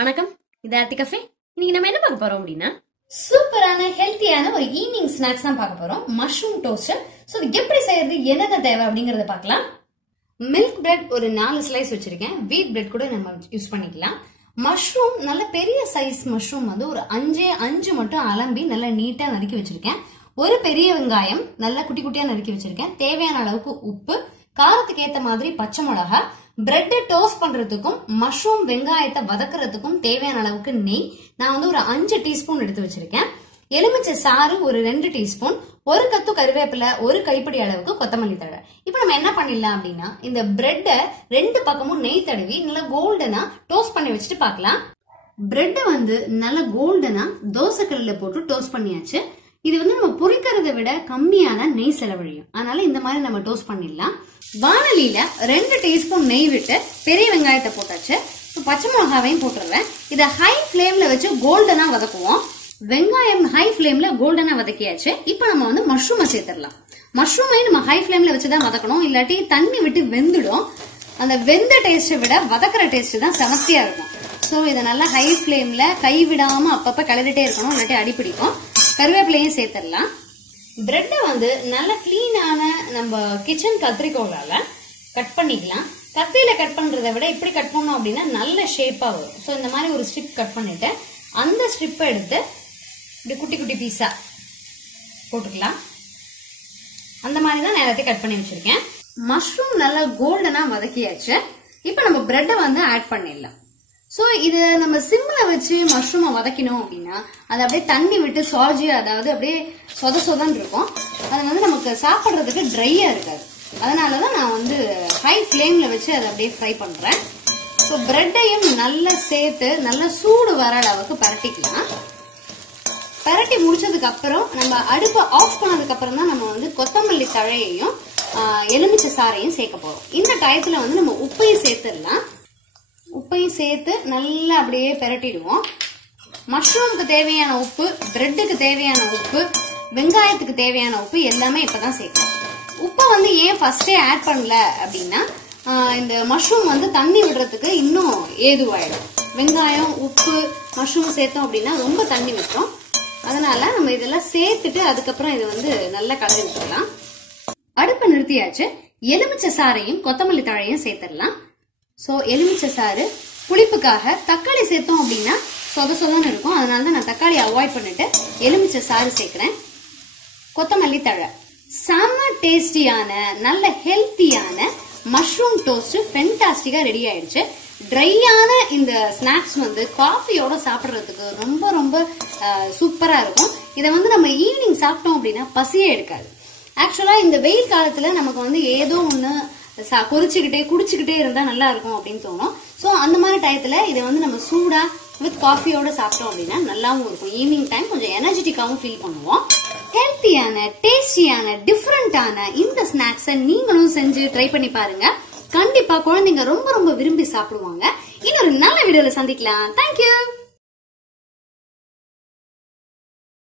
வணக்கம். இது ஆர்த்தி கஃபே. இன்னைக்கு நம்ம என்ன பார்க்க போறோம் அப்படின்னா? சூப்பரான ஹெல்த்தியான ஒரு ஈவினிங் ஸ்நாக்ஸ் தான் பார்க்க போறோம். மஷ்ரூம் டோஸ்ட் ஸோ இது எப்படி செய்யறது என்னென்ன தேவை அப்படிங்கறத பார்க்கலாம். மில்க் பிரெட் ஒரு நாலு ஸ்லைஸ் வச்சிருக்கேன். வீட் பிரெட் கூட நம்ம யூஸ் பண்ணிக்கலாம். மஷ்ரூம் நல்ல பெரிய சைஸ் மஷ்ரூம் வந்து ஒரு அஞ்சே அஞ்சு மட்டும் அலம்பி நல்லா நீட்டா நறுக்கி வச்சிருக்கேன். ஒரு பெரிய வெங்காயம் நல்லா குட்டி குட்டியா நறுக்கி வச்சிருக்கேன். தேவையான அளவுக்கு உப்பு காரத்துக்கு ஏத்த மாதிரி பச்சை மிளகா பிரெட் டோஸ்ட் பண்றதுக்கும் மஷ்ரூம் வெங்காயத்தை வதக்குறதுக்கும் தேவையான அளவுக்கு நெய். நான் வந்து ஒரு அஞ்சு டீஸ்பூன் எடுத்து வச்சிருக்கேன். எலுமிச்சை சாறு ஒரு ரெண்டு டீஸ்பூன் ஒரு கத்து கருவேப்பிலை ஒரு கைப்பிடி அளவுக்கு கொத்தமல்லி தழை. இப்போ நம்ம என்ன பண்ணிடலாம் அப்படின்னா இந்த பிரெட்டை ரெண்டு பக்கமும் நெய் தடவி நல்லா கோல்டனா டோஸ்ட் பண்ணி வச்சுட்டு பார்க்கலாம். பிரெட்டை வந்து நல்லா கோல்டனா தோசைக்கல்லில் போட்டு டோஸ்ட் பண்ணியாச்சு. இது வந்து நம்ம பொரிக்கிறத விட கம்மியான நெய் செலவழியும். அதனால இந்த மாதிரி நம்ம டோஸ்ட் பண்ணிடலாம். வானலியில ரெண்டு டீஸ்பூன் நெய் விட்டு பெரிய வெங்காயத்தை போட்டாச்சு. இப்போ பச்சை மிளகாவையும் போட்டுடுறேன். இதை ஹை ஃப்ளேம்ல வச்சு கோல்டனா வதக்குவோம். வெங்காயம் ஹை ஃப்ளேம்ல கோல்டனா வதக்கியாச்சு. இப்போ நம்ம வந்து மஷ்ரூமை சேர்த்துடலாம். மஷ்ரூமை நம்ம ஹை ஃப்ளேம்ல வச்சு தான் வதக்கணும். இல்லாட்டி தண்ணி விட்டு வெந்துடும். அந்த வெந்த டேஸ்ட்டை விட வதக்கிற டேஸ்ட் தான் செமத்தியா இருக்கும். ஸோ இதை நல்லா ஹை ஃப்ளேமில் கை விடாம அப்பப்ப கிளறிட்டே இருக்கணும். இல்லாட்டி அடி பிடிக்கும் கருவேப்பிலையும் சேர்த்துடலாம். பிரெட்டை வந்து நல்ல கிளீனான நம்ம கிச்சன் கத்திரிக்கோளால் கட் பண்ணிக்கலாம். கத்தியில் கட் பண்ணுறதை விட இப்படி கட் பண்ணோம் அப்படின்னா நல்ல ஷேப்பாக வரும். ஸோ இந்த மாதிரி ஒரு ஸ்ட்ரிப் கட் பண்ணிவிட்டு அந்த ஸ்ட்ரிப்பை எடுத்து இப்படி குட்டி குட்டி பீஸாக போட்டுக்கலாம். அந்த மாதிரி தான் நான் எல்லாத்தையும் கட் பண்ணி வச்சுருக்கேன். மஷ்ரூம் நல்லா கோல்டனாக வதக்கியாச்சு. இப்போ நம்ம பிரெட்டை வந்து ஆட் பண்ணிடலாம். ஸோ இது நம்ம சிம்மில் வச்சு மஷ்ரூமை வதக்கினோம் அப்படின்னா அதை அப்படியே தண்ணி விட்டு சாஜி அதாவது அப்படியே சொத சொதன்னு இருக்கும். அது வந்து நமக்கு சாப்பிட்றதுக்கு ட்ரையாக இருக்காது. அதனால தான் நான் வந்து ஹை ஃப்ளேமில் வச்சு அதை அப்படியே ஃப்ரை பண்ணுறேன் ஸோ ப்ரெட்டையும் நல்லா சேர்த்து நல்லா சூடு வர அளவுக்கு பரட்டிக்கலாம். பரட்டி முடிச்சதுக்கு அப்புறம் நம்ம அடுப்பை ஆஃப் பண்ணதுக்கு அப்புறம் தான் நம்ம வந்து கொத்தமல்லி தழையையும் எலுமிச்சை சாறையும் சேர்க்க போகிறோம் இந்த டயத்தில் வந்து நம்ம உப்பையும் சேர்த்துடலாம். உப்பையும் சேர்த்து நல்லா அப்படியே பெரட்டிடுவோம். மஷ்ரூமுக்கு தேவையான உப்பு பிரெட்டுக்கு தேவையான உப்பு வெங்காயத்துக்கு தேவையான உப்பு எல்லாமே இப்பதான் சேர்க்கணும். உப்பை வந்து ஏன் ஃபர்ஸ்டே ஆட் பண்ணல அப்படின்னா இந்த மஷ்ரூம் வந்து தண்ணி விடுறதுக்கு இன்னும் ஏதுவாயிடும். வெங்காயம் உப்பு மஷ்ரூம் சேர்த்தோம் அப்படின்னா ரொம்ப தண்ணி விட்டுரும் அதனால நம்ம இதெல்லாம் சேர்த்துட்டு அதுக்கப்புறம் இதை வந்து நல்லா கலந்து விட்டுடலாம் அடுப்பை நிறுத்தியாச்சு. எலுமிச்சை சாறையும் கொத்தமல்லி தழையும் சேர்த்துடலாம். ஸோ எலுமிச்சை சாறு புளிப்புக்காக தக்காளி சேர்த்தோம் அப்படின்னா சொத சொதன்னு இருக்கும். அதனால தான் நான் தக்காளி அவாய்ட் பண்ணிட்டு எலுமிச்சை சாறு சேர்க்கிறேன். கொத்தமல்லி தழை. செம்ம டேஸ்டியான நல்ல ஹெல்த்தியான மஷ்ரூம் டோஸ்ட் ஃபென்டாஸ்டிக்கா ரெடி ஆயிடுச்சு. ட்ரையான இந்த ஸ்நாக்ஸ் வந்து காஃபியோட சாப்பிட்றதுக்கு ரொம்ப ரொம்ப சூப்பரா இருக்கும். இதை வந்து நம்ம ஈவினிங் சாப்பிட்டோம் அப்படின்னா பசியே எடுக்காது. ஆக்சுவலா இந்த வெயில் காலத்துல நமக்கு வந்து ஏதோ ஒன்று கொதிச்சுக்கிட்டே குடிச்சுக்கிட்டே இருந்தா நல்லா இருக்கும் அப்படின்னு தோணும். ஸோ அந்த மாதிரி டயத்துல இதை வந்து நம்ம சூடா வித் காஃபியோட சாப்பிட்டோம் அப்படின்னா நல்லாவும் இருக்கும். ஈவினிங் டைம் கொஞ்சம் எனர்ஜெட்டிக்காவும் ஃபீல் பண்ணுவோம். ஹெல்த்தியான டேஸ்டியான டிஃப்ரெண்டான இந்த ஸ்நாக்ஸை நீங்களும் செஞ்சு ட்ரை பண்ணி பாருங்க. கண்டிப்பா குழந்தைங்க ரொம்ப ரொம்ப விரும்பி சாப்பிடுவாங்க. இன்னொரு நல்ல வீடியோல சந்திக்கலாம். தேங்க்யூ